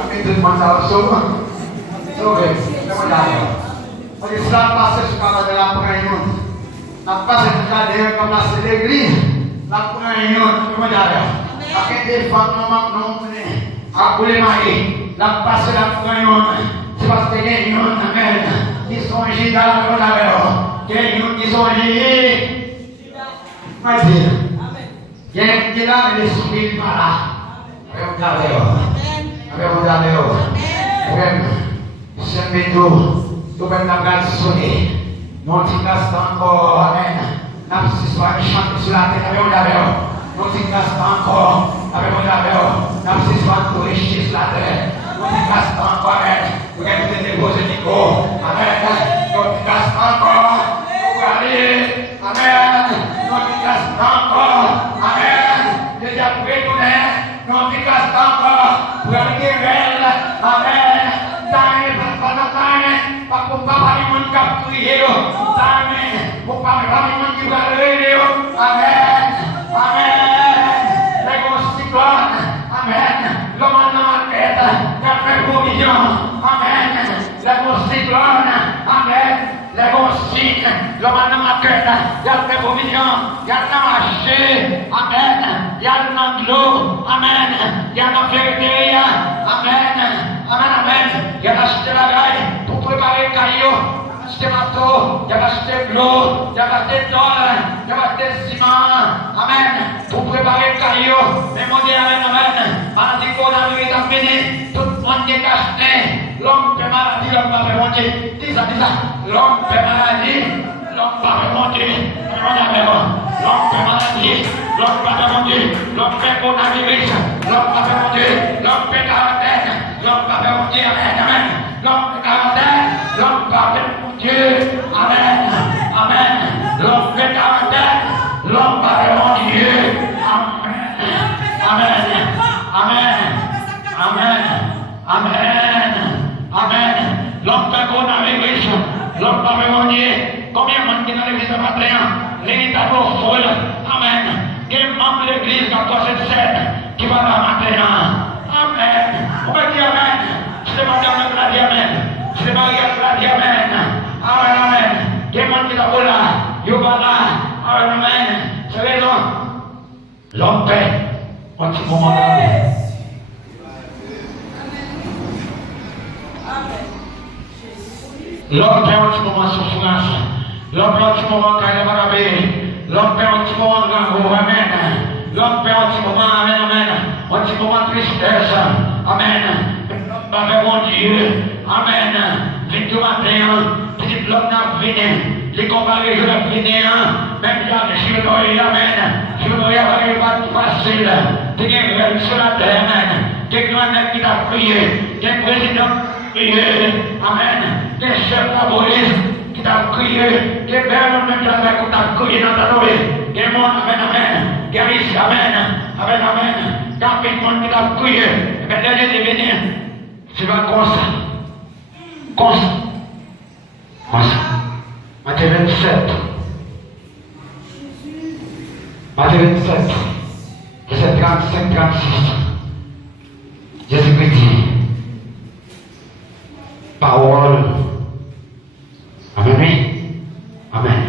Amen. Tout le monde a sauvé. On dit cela passe sur de la première. La passe sur comme c'est l'église. La première, comment dire? Avec des femmes non à les mariés. La passe la première. C'est parce qu'il y a une amen. Qui sont gis dans la condamnation. Il y a une qui sont gis. Il y a une qui est là, mais l'esprit pas là. C'est métro, tout le monde a sonné. Mon petit casse encore, amen. N'a pas si soir chanter sur la tête, avec mon d'ailleurs. Mon petit casse encore, avec mon d'ailleurs. N'a pas si soir corriger sur la tête. Mon petit casse encore, amen. Vous avez déposé Nico, amen. Mon petit casse encore, vous allez, amen. Mon petit casse encore, amen. Déjà pour retourner, mon petit casse encore, vous allez guérir, amen. Pas pour pas les gens qui prier, pour pas les gens qui vont amen, amen. Les gros cyclones, amen. L'homme dans la tête, qui a fait provision, amen. Les gros cyclones, amen. Les gros cycles, l'homme dans la tête, qui a fait provision, qui a marché, amen. Il y a dans l'eau, amen. Il y a dans le amen. Amen, amen. Il y a acheté la gaille pour préparer le caillou. Il y a acheté bateau, il y a acheté de l'eau, il y a acheté d'or, il y a acheté ciment. Amen. Pour préparer le caillou. Mais mon Dieu, amen, amen. Pendant que qu'on a vu dans le tout le monde est acheté. L'homme fait maladie, l'homme va faire monter. Dis ça. L'homme fait maladie, L'homme pas monter, l'homme fait maladie, l'homme pas monter, l'homme fait coronavirus, l'homme pas monter, l'homme fait quarantaine, l'homme pas monter, amen, amen, l'homme fait quarantaine, l'homme pas monter, amen, amen, l'homme fait quarantaine, l'homme pas monter, amen, amen, amen, amen, amen, l'homme fait coronavirus, l'homme pas monter. Combien de monde qui est dans l'église de matin? L'église est pour folle. Amen. Quel membre de l'église qui a causé cette scène qui va là maintenant? Amen. On va dire amen. Je ne vais pas dire amen. Je ne vais pas dire amen. Amen, amen. Quel monde qui est là? Il va là. Amen, amen. C'est raison. L'homme paix. Un petit moment là. L'homme paix un petit moment sur souffrance. L'homme fait un petit moment quand il est malade. L'homme fait un petit moment quand amen. L'homme fait un petit moment, amen, amen. Un petit moment de tristesse, amen. L'homme va faire mon Dieu, amen. Vite du matin, petit l'homme n'a fini. Les comparés, je l'ai fini, même je l'ai, amen. Je l'ai pas facile. Tu es sur la terre, amen. Tu es un qui t'a prié. Tu es président, prié, amen. Tu es chef de la police. Qui t'a crié, qui est bien même qui t'a crié dans ta oreille, qui est mon amen, amen, qui est ici, amen, amen, amen, qui a fait monde qui t'a crié, et bien dernier devenir, tu vas comme ça, Matthieu 27, verset 35, 36, Jésus-Christ dit, parole. Amen. Amen.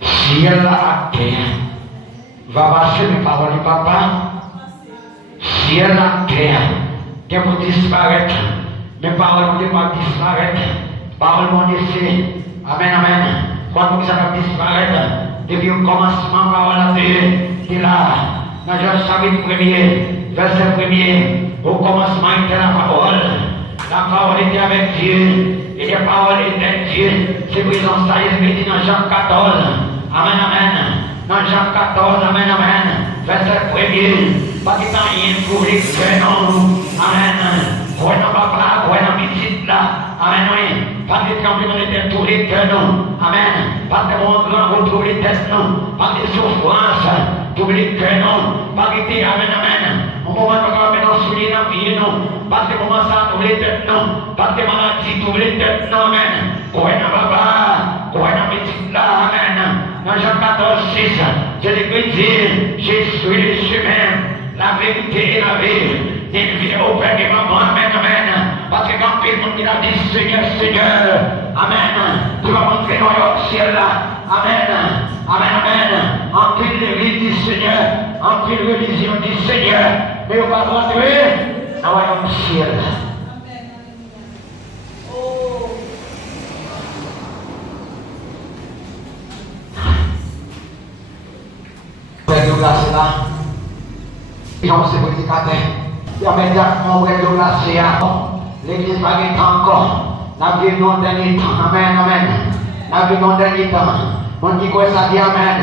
Si elle a terre, va passer mes paroles de papa. Si elle a terre, qu'elle va disparaître. Mes paroles ne vont pas disparaître. Paroles vont laisser. Amen, amen. Quand ça va disparaître, depuis le commencement, parole à Dieu, il là, dans Jean chapitre 1er, verset 1er, au commencement était la parole. La parole était avec Dieu. Et la parole est Dieu. C'est présent ça, il dit dans Jean 14. Amen, amen. Dans Jean 14, amen, amen. Verset 1er. Pas qu'il n'y a rien pour les cœurs, non. Amen. Quoi n'a pas papa, quoi n'a petit là. Amen, oui. Pas de tremblement de tête pour les cœurs, non. Amen. Pas de mon grand pour les têtes, non. Pas de souffrance pour les cœurs, non. Pas de thé, amen, amen. On va voir maintenant soulier dans la vie, non. Pas de moment ça pour les têtes, non. Pas de maladie pour les têtes, non, amen. Quoi n'a pas papa, quoi n'a petit là, amen. Dans Jean 14, 6, Jésus dit, Jésus est le chemin, la vérité et la vie. Il vient au Père et maman, amen, amen. Parce que quand tout le monde a dit Seigneur, Seigneur, amen. Tu vas montrer dans le ciel là, amen, amen, amen. En pile l'église du Seigneur, en pile religion du Seigneur, mais on va rentrer dans le ciel. Là, ils ont ces prédicateurs. Il y a immédiatement l'église va être encore. Nous vivons dans le dernier temps. Amen, amen. Nous vivons dans le dernier temps. On dit quoi ça dit amen.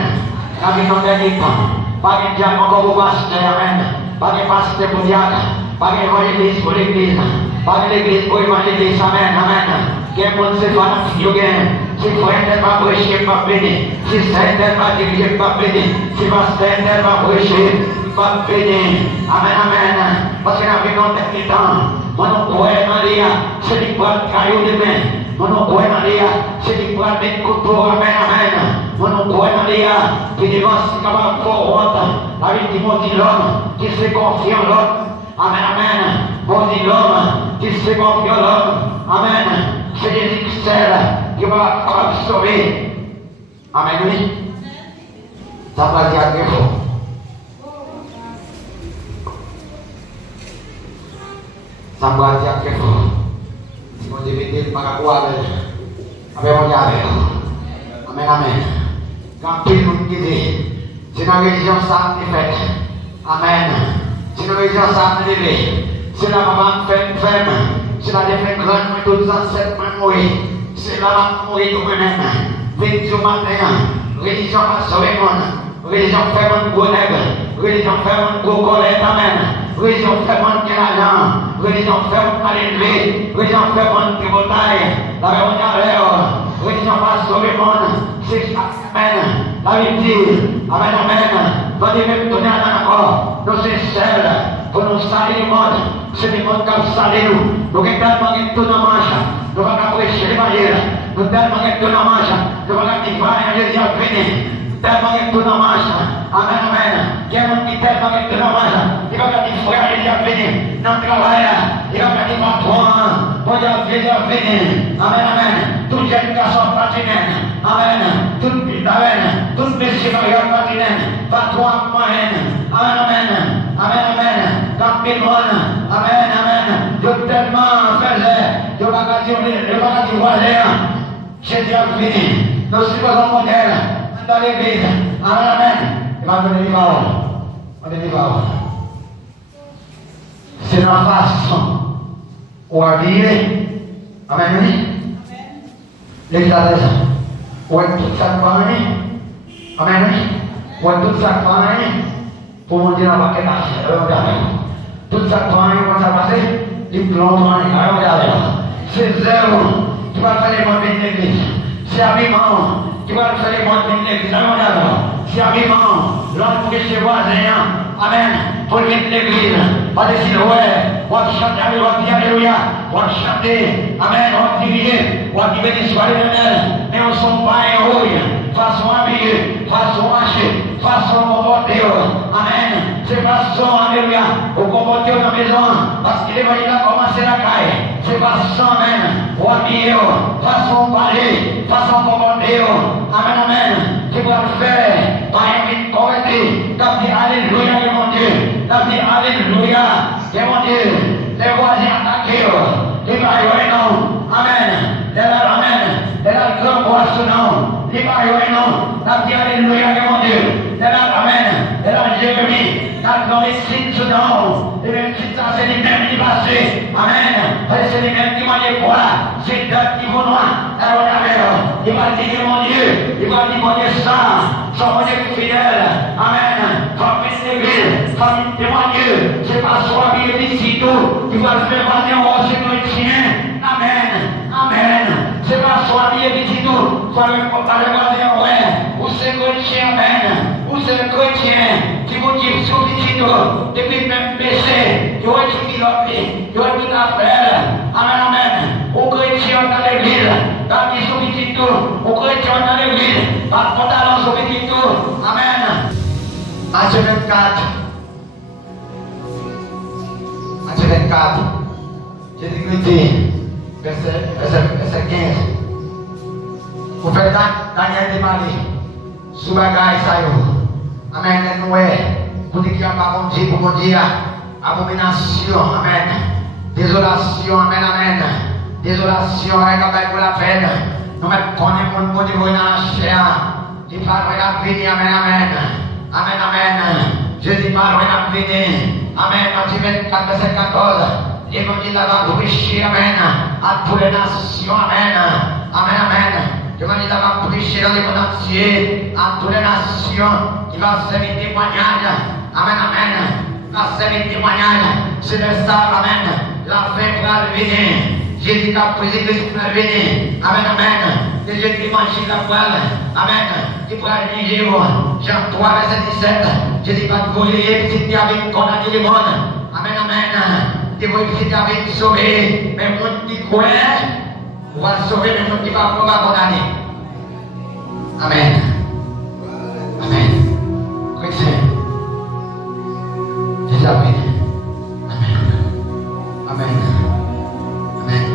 Nous vivons dans le dernier temps. Pas de diable encore pour pasteur, amen. Pas de pasteur pour diable. Pas d'évangéliste pour l'église. Pas de l'église pour évangéliste, amen, amen. Quel monde se voit dans le gain. Si frère n'est pas prêché, pas béni. Si saint n'est pas dirigé, pas béni. Si pasteur n'est pas prêché, pas béni. Amen, amen. Parce que nous vivons dans le temps. Mon nom est Maria, c'est du poil caillou de main. Mon nom est Maria, c'est du poil de couteau, amen, amen. Mon nom est Maria, qui dévance comme un fort honte. La vie qui dit l'homme, qui se confie en l'homme. Amen, amen. Bon dit l'homme, qui se confie en l'homme. Amen. C'est Jésus seul qui va sauver. Amen, oui. Ça va dire très fort. Ça va dire très fort. Si on devait dire par quoi avec on y avait. Amen, amen. Quand il nous dit, c'est la religion ça qui fait. Amen. C'est la religion ça qui fait. C'est la maman femme. C'est la défense grande, mais tous les ancêtres m'ont mourir. c'est là que mourir tout moi-même. Religion matin, religion va sauver le monde. Religion fait mon gros nègre. Religion fait mon gros colère quand même. Religion fait mon l'argent. Religion fait mon mal élevé. Religion fait mon pivotaille. La réunion à l'heure. Religion va sauver le monde. C'est chaque semaine. La Bible dit, amen, amen. Dans les mêmes données à l'encore, nous sommes seuls pour nous salir le monde. C'est le monde qui a salé nous. Nous avons tellement tout dans la manche. Nous allons prêcher l'évangile. Nous avons tellement tout dans la manche. Nous allons dire, Jésus a venu. Tellement tout dans la manche. Amen, amen. Il y a un monde qui tellement tout dans la manche. Il va dire, frère, Jésus a venu. Dans le travail, il va dire, patron, bon Dieu, Jésus a venu. Amen, amen. Tout jeune garçon patinène. Amen. Tout amen. Tout monsieur qui patinène. Patron, moyenne. Amen, amen. Amen, amen. Dans le monde. Amen, amen. Je tellement faisais. Je ne vais pas dire voisin. Jésus a venu. Nous sommes un modèle. Dans l'église, amen, amen. Il va donner des paroles. On donne des paroles. C'est la façon où habiller. Amen, oui. L'église à l'aise. Où est toute sa famille. Amen, oui. Où est toute sa famille. Pour mon Dieu, on va qu'elle toute sa famille, comment ça passe? Les plans, regardez. C'est zéro. Tu vas faire les mots de l'église. C'est habillement. Tu vas faire les mots de l'église. C'est habillement. L'homme pour chez voisin. Amen. Pour l'église. On va décider, ouais. On va chanter, alléluia. On va chanter. Amen. On va diviser. On va diviser sur l'éternel. Mais on ne sont pas héros. Façon habillée. Façon marcher. Façon comporter. Amen. C'est façon, alléluia. Au comporter dans la maison. Parce que l'évangile a commencé la caille. C'est façon, amen. Au habiller. Façon parler. Façon comporter. Amen, amen. Tu vas le faire. Par une convertie. T'as dit alléluia. Mon Dieu, t'as dit alléluia, mon Dieu, les voisins attaqués, les maillots non, amen, les grand poisson non, les maillots non, t'as dit alléluia, mon Dieu, amen, Jérémie, t'as dans les sites non, les mêmes sites, c'est les mêmes qui passent, amen, c'est les mêmes qui m'ont dit quoi, c'est d'autres qui vont noir, il va dire mon Dieu, il va dire mon Dieu ça, son Dieu fidèle, amen, comme l'église, comme témoigneux, c'est pas soi qui est ici tout, tu vas le faire venir au chrétien, amen, amen, c'est pas soi qui est ici tout, tu vas le faire venir ouais, ou c'est chrétien, amen, ou c'est chrétien, tu vas dire sur ici tout, depuis même péché, tu vas étudier l'autre, tu vas tout affaire, amen, amen, au chrétien dans l'église, quand tu sur ici tout, au chrétien dans l'église, pas de pantalon sur ici tout, amen. Matthieu 24. Matthieu 24. Jésus dit, verset 15. Vous faites Daniel de Marie. Sous bagaille ça yo. Amen. Vous dites qu'il n'y a pas mon Dieu pour mon Dieu. Abomination. Amen. Désolation. Amen. Amen. Désolation. Avec pour la peine. Nous mettons mon Dieu dans la chair. Il parle de la vie. Amen. Amen. Amen, amen. Jésus parle à venir. Amen. Matthieu 24, verset 14. L'évangile va prêcher, amen, à toutes les nations, amen. Amen, amen. L'évangile va prêcher dans le monde entier, à toutes les nations. Il va servir de témoignage. Amen, amen. Il va servir de témoignage. C'est le ça, amen. La fin va venir. Jésus a pris Christ pour venir. Amen, amen. Et Jésus mange la poêle. Amen. Il pourra venir. Jean 3, verset 17. Jésus va te voler, petit avec condamné le monde. Amen, amen. Tu vois, petit avec sauvé. Mais le monde qui croit, on va le sauver, mais le monde qui va condamner. Amen. Amen. Chrétien. Jésus a pris. Amen. Amen. Amen.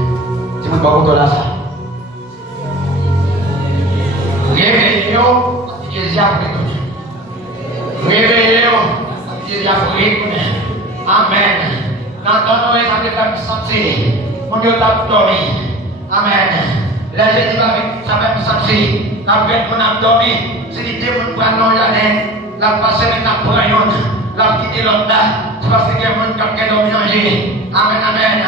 Baru dolasa. Réveillez-vous, Jésus a pris. Réveillez-vous, Jésus a pris. Amen. Dans nos ça peut me sentir. Mon Dieu t'a dormi. Amen. Là, Jésus ça va me sentir. Après qu'on a dormi, c'est l'idée de prendre l'année. La passé maintenant pour un autre. La petite l'autre là. C'est parce qu'il y a un monde qui a dormi en Jésus. Amen, amen.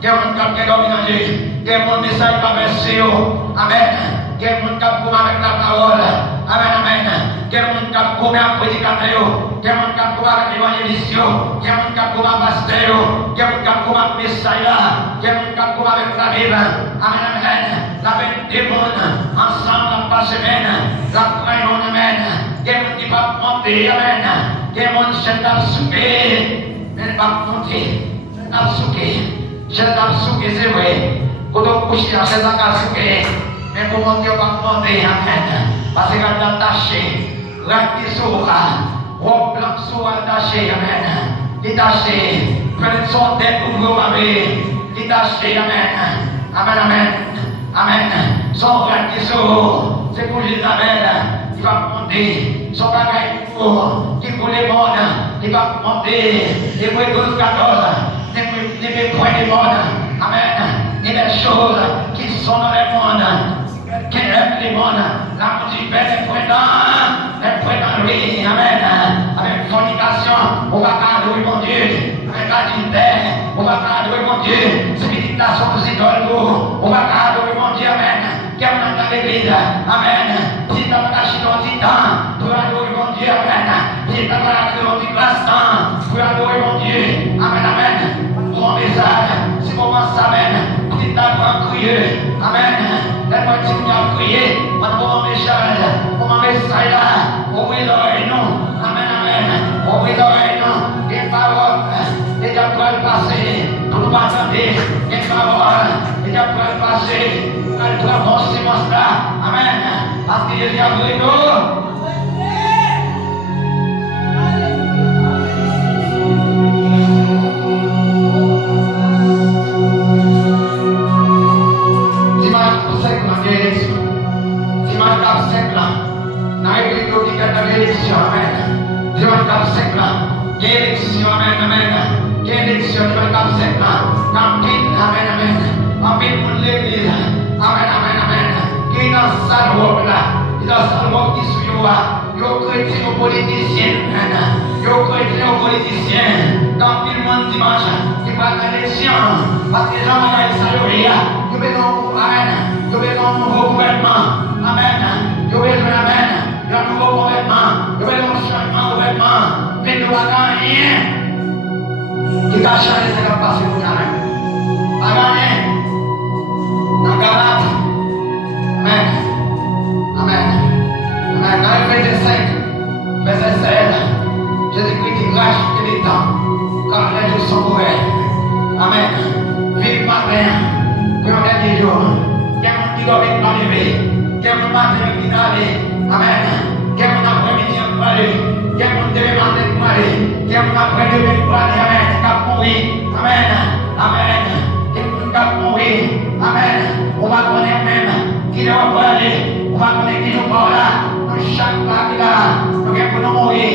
Il y a un monde qui a dormi en Jésus. Il y a mon message qui va verser. Amen. Il y a mon cap avec la parole. Amen, amen. Il y a mon cap avec prédicateur. Il y a mon cap avec l'évangéliste. Il y a mon cap avec pasteur. Il y a mon cap avec message. Il y a mon cap avec la Bible. Amen, amen. La veine des mondes. Ensemble, la semaine. La croyons, amen. Il y a mon qui va monter. Amen. Il y a mon chef d'absouké. Mais pas monter. Je n'absouké, c'est vrai. Quand on couche, c'est l'absouké. Mais comment Dieu va demander, amen. Parce qu'il a attaché, rempli sur robe blanc sur attaché, amen. Détaché, prendre son tête pour vous, amen. Détaché, amen. Amen, amen. Amen. Son rempli sur, c'est pour Isabelle, il va monter. Son bagage pour, qui pour les mondes, il va monter. Et pour 12, 14, les points des mondes, amen. Et les choses qui sont dans les mondes. Qui aime les mondes, la musique est présente, oui, amen. Avec fornication, on va adorer mon Dieu. Avec adultère, on va adorer mon Dieu. Spiritation aux idoles, on va adorer mon Dieu, amen. Qui est dans l'église, amen. Si tu as caché dans le temps, pour adorer mon Dieu, amen. Si tu as caché dans le classe-temps, pour adorer mon Dieu, amen, amen. Mon message, c'est pour moi, amen. Si tu as crié, amen. Laisse-moi te prier, pour mon message, pour mon message là, ouvrez l'oreille, non, amen, amen, ouvrez l'oreille, non, des paroles, des paroles passées, nous nous attendons, des paroles, des paroles passées, elle doit avancer mon cela, amen, parce que Jésus a pris nous. Élection, amen. Dimanche cap 5 là. Élection, amen, amen. Élection, dimanche cap 5 là. Campine, amen, amen. Campine pour l'église. Amen, amen, amen. Qui est dans sa robe là. Qui est dans sa robe qui suit là. Yo chrétien, yo politicien, amen. Yo chrétien, yo politicien. Campine mon dimanche. Qui va à l'élection. Parce que les gens vont aller saluer. Yo besoin, amen. Yo besoin de nouveau gouvernement. Amen. Yo besoin, amen. Il y a un nouveau gouvernement, il y a un changement de gouvernement, mais nous n'avons rien qui va changer ce qui va passer pour nous. Pas rien. Dans Galate. Amen. Amen. Amen. Dans le verset 5, verset 16, Jésus-Christ dit rachetez les temps, car les jours sont mauvais. Amen. Vive matin, pour un dernier jour. Il y a un qui doit être enlevé, il y a un matin qui doit aller. Amen. Quel mon après-midi en parler, quel mon demain matin en parler, quel mon après-demain en parler, amen. Cap mourir, amen, amen. Quel mon cap mourir, amen. On va connaître même qui doit parler, on va connaître qui nous parle là, dans chaque partie là, nous allons nous mourir,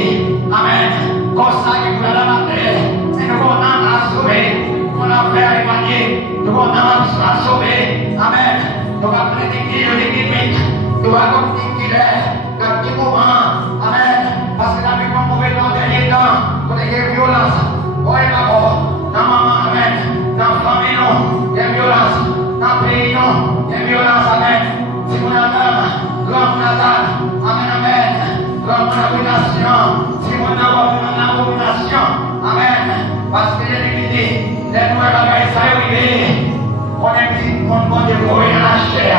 amen. Comme ça, nous allons la mater, et nous allons la sauver, nous allons faire épargner, nous allons la sauver, amen. Nous allons connaître qui nous limite. Nous allons dire dans petit moment, amen, parce que la vie qu'on pouvait dans le dernier temps, pour les violences, oh et d'abord, dans maman, amen, dans la famille, non, des violences, dans le pays, non, des violences, amen, si vous n'avez l'homme natal, amen, amen, l'homme abomination, si vous n'avez une abomination, amen, parce que j'ai dit, les nouvelles bagailles, ça y est, on est dit, on demande de courir la chair.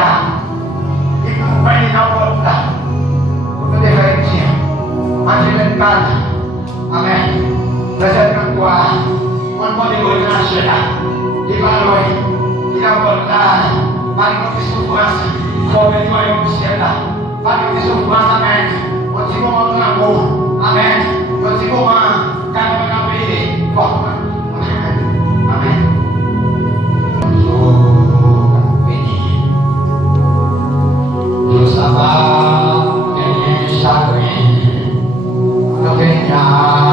Vai dar uma volta. Quando ele vai dizer, mas ele é casa. Amém. Nós é tranquilo. Quando pode olhar, chegar. E valor. E a voltar. Para que não te sofrança. Como ele vai observar. Para que não te sofrança. Amém. Quando se comanda no amor. Amém. Quando se comanda. Cada uma na vida. Forma. Amém. Ça va, et chagrin, le régnat.